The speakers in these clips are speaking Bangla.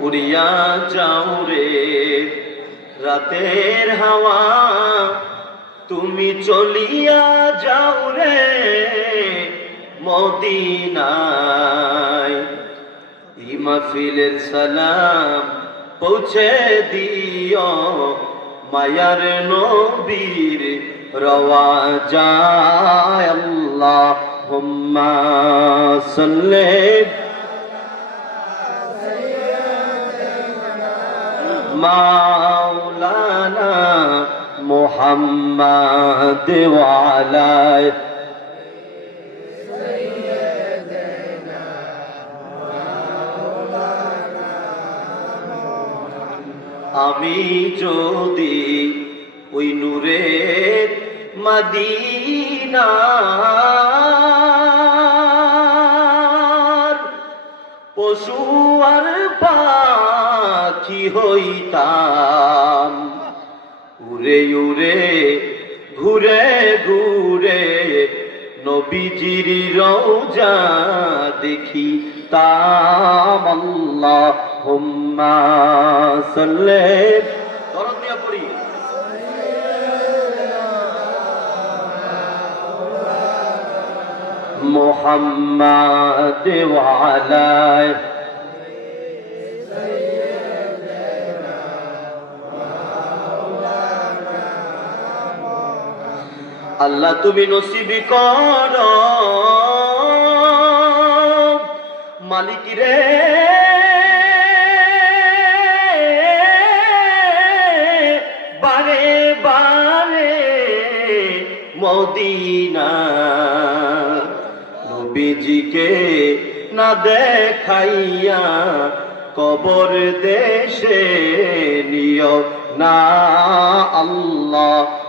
উড়িয়া যাও রে। রাতের হাওয়া, তুমি চলিয়া যাও রে মদিনায়। মাহফিলের সালাম পৌঁছে দিও মায়ার নবীর রওয়া। যায় আল্লাহ হুম্মা সাল্লি মাওলানা মুহাম্মদ ওয়ালা আমি যদি ওই নূরের মদিনার পশু আর হইতাম। উড়ে উড়ে, ঘুরে ঘুরে নবীজির রওজা দেখি তাম আল্লাহ হুম্মা সাল্লে। দরদ দিয়া পড়ি। মোহাম্মদ ওয়ালায় আল্লাহ তুমি নসিবি কর। মালিক রে। বারে বারে মদিনা। নবীজিকে না দেখাইয়া কবর দেশে নিয় না আল্লাহ।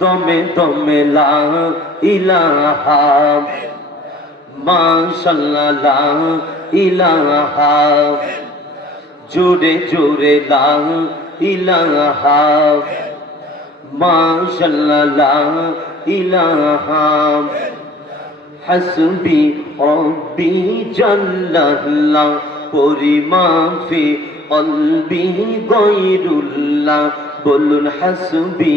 দমে দমে লা ইলাহা। মাশাল্লাহ ইলাহা। জোরে জোরে লা ইলাহা। মাশাল্লাহ ইলাহা। হাসবি রব্বি জাল্লাল্লাহ পরিমাফি কলবি গৈরুল্লাহ বলুন, হাসবি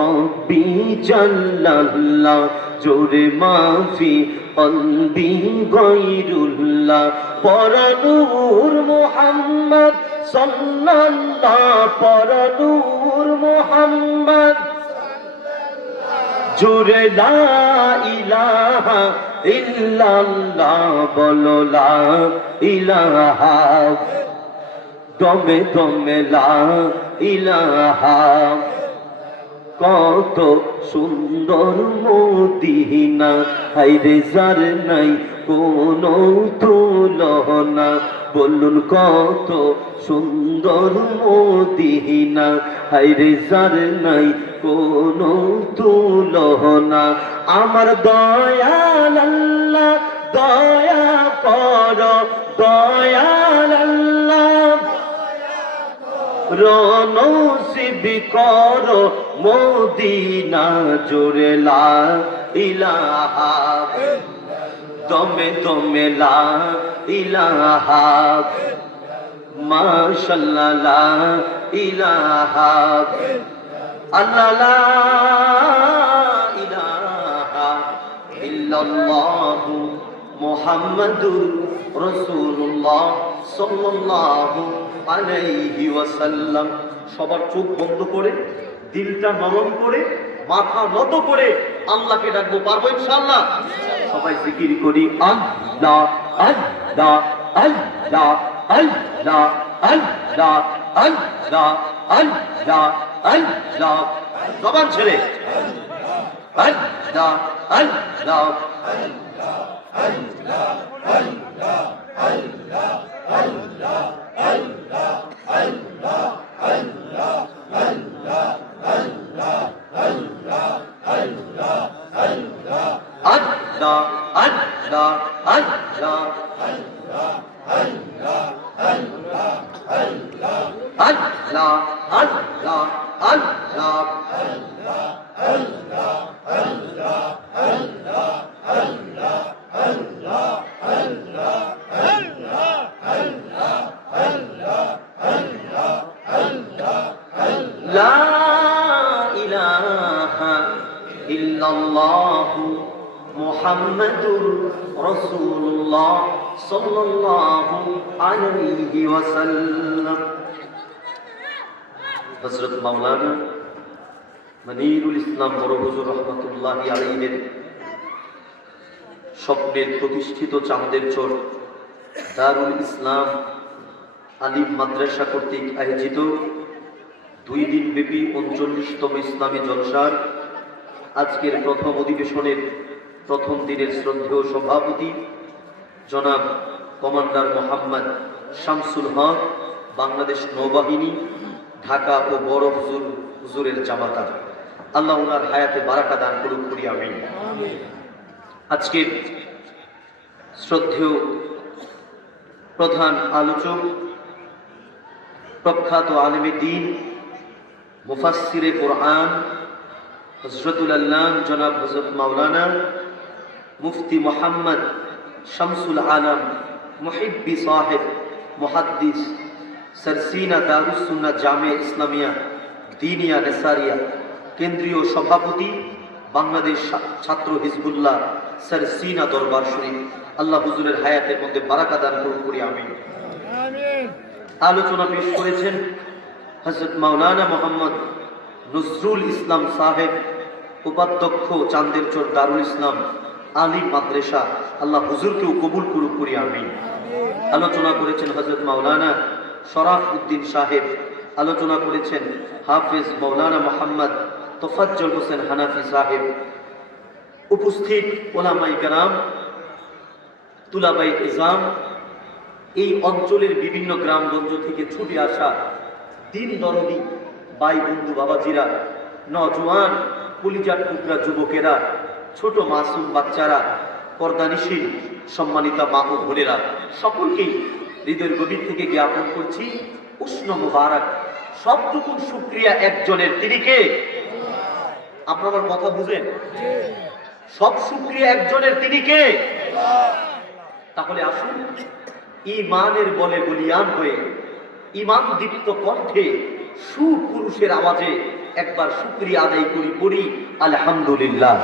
রব্বি জাল্লাল্লাহ, জোরে মাফি কলবি গৈরুল্লাহ পরনূর মোহাম্মদ সাল্লাল্লাহ পরনূর মোহাম্মদ জোরে লা ইলাহা ইল্লাল্লাহ, বলো লা ইলাহা দমে লা ইলাহা। কত সুন্দর মদিনা হাইরে যার নাই কোনো তুলনা। বলুন কত সুন্দর মদিনা হাইরে যার নাই কোনো তুলনা। আমার দয়াল দয়া কর দয়াল রনসিবি কর মদিনা জোরে ইলাহা দমে দমে লা ইলাহা মাশাল্লাহ ইলাহা আল্লাহ লা ইলাহা সাল্লাল্লাহু আলাইহি ওয়াসাল্লাম সবার চোখ বন্ধ করে দিলটা নরম করে মাথা নত করে আল্লাহকে ডাকবো পারব ইনশাআল্লাহ সবাই জিকির করি আল্লাহ আল্লাহ আল্লাহ আল্লাহ আল্লাহ আল্লাহ আল্লাহ আল্লাহ জবান ছেড়ে আল্লাহ আল্লাহ আল্লাহ அல் মুহাম্মাদুর রাসূলুল্লাহ সাল্লাল্লাহু আলাইহি ওয়াসাল্লাম। হযরত মাওলানা মনিরুল ইসলাম বড় হুজুর রহমাতুল্লাহি আলাইহির স্বপ্নের প্রতিষ্ঠিত চাঁদের চোর দারুল ইসলাম আলিম মাদ্রাসা কর্তৃক আয়োজিত দুই দিন ব্যাপী পঞ্চল্লিশতম ইসলামী জলসার আজকের প্রথম অধিবেশনের প্রথম দিনের শ্রদ্ধেয় সভাপতি, জনাব কমান্ডার মোহাম্মদ শামসুল হক, বাংলাদেশ নৌবাহিনী, ঢাকা ও বড় হুজুর, হুজুরের জামাতা আল্লাহ ওনার হায়াতে বারাকা দান করুক, করি আমি আজকের শ্রদ্ধেয় প্রধান আলোচক, প্রখ্যাত আলমী দিন মুফাসিরে কোরআন হজরতুল আল্লাহ জনাব হজরত মাওলানা মুফতি মোহাম্মদ শামসুল আলম মুহিব্বি সাহেব মুহাদ্দিস সরসিনা দারুসুন্না জামে ইসলামিয়া দিনিয়া নেসারিয়া কেন্দ্রীয় সভাপতি বাংলাদেশ ছাত্র হিজবুল্লাহ সরসিনা দরবার শরীফ। আল্লাহ হুজুরের হায়াতের মধ্যে বারাকা দান করুন করি আমি আলোচনা পেশ করেছেন হজরত মাওলানা মোহাম্মদ নজরুল ইসলাম সাহেব উপাধ্যক্ষ চান্দের চর দারুল ইসলাম আলী মাদ্রেসা, আল্লাহ হুজুরকেও কবুল করুক করি আমি আলোচনা করেছেন হজরত মাওলানা শরাফ উদ্দিন সাহেব। আলোচনা করেছেন হাফিজ মৌলানা মোহাম্মদ তোফাজ্জল হোসেন হানাফি সাহেব। উপস্থিত ওলামাই গ্রাম তুলাবাই ইজাম, এই অঞ্চলের বিভিন্ন গ্রামগঞ্জ থেকে ছুটে আসা দিন দরদি বাই বন্ধু বাবাজিরা, নজওয়ান কলিজার টুকরা যুবকেরা, ছোট মাসুম বাচ্চারা, পর্দানিশীল, সম্মানিতা মা ও বোনেরা, সকলকেই হৃদয়ের গভীর থেকে জ্ঞাপন করছি, উষ্ণ মুবারক। সবটুকু সুক্রিয়া একজনের, তিনি কে? আপনার কথা বুঝেন? সব সুক্রিয়া একজনের, তিনি কে? তাহলে আসুন ইমানের বলে বলিয়ান হয়ে ইমান দীপ্ত কণ্ঠে সুপুরুষের আওয়াজে একবার শুক্রিয়া আদায় করি করি আলহামদুলিল্লাহ।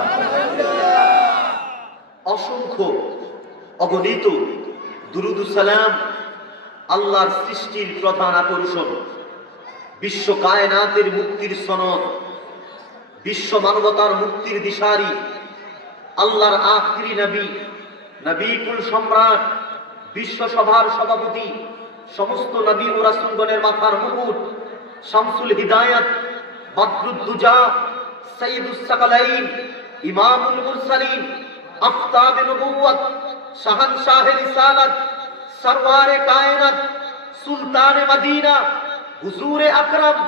অসংখ্য অগণিত দুরুদুসালাম আল্লাহর সৃষ্টির প্রধান আকর্ষণ, বিশ্ব কায়নাতের মুক্তির সনদ, বিশ্ব মানবতার মুক্তির দিশারি, আল্লাহর আখিরি নবী, নবীকুল সম্রাট, বিশ্ব সভার সভাপতি, সমস্ত নবী ও রাসূলগণের মাথার মুকুট, শামসুল হিদায়াত বদরুদ্দুজা সৈয়দুস সাকালাইন ইমামুল মুরসালিন, আফতাব নবুওয়াত, শাহানশাহ রিসালাত, সরওয়ারে কায়নাত, সুলতানে মদিনা, হুজুরে আকরাম,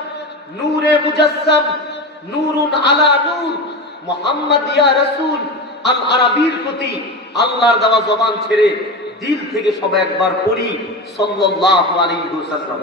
নূরে মুজাসসাম, নূরুন আলা নূর, মোহাম্মদ ইয়া রাসূল, আল আরাবির প্রতি আল্লাহর দেওয়া জবান ছেড়ে দিল থেকে সব একবার পড়ি, সাল্লাল্লাহু আলাইহি ওয়াসাল্লাম।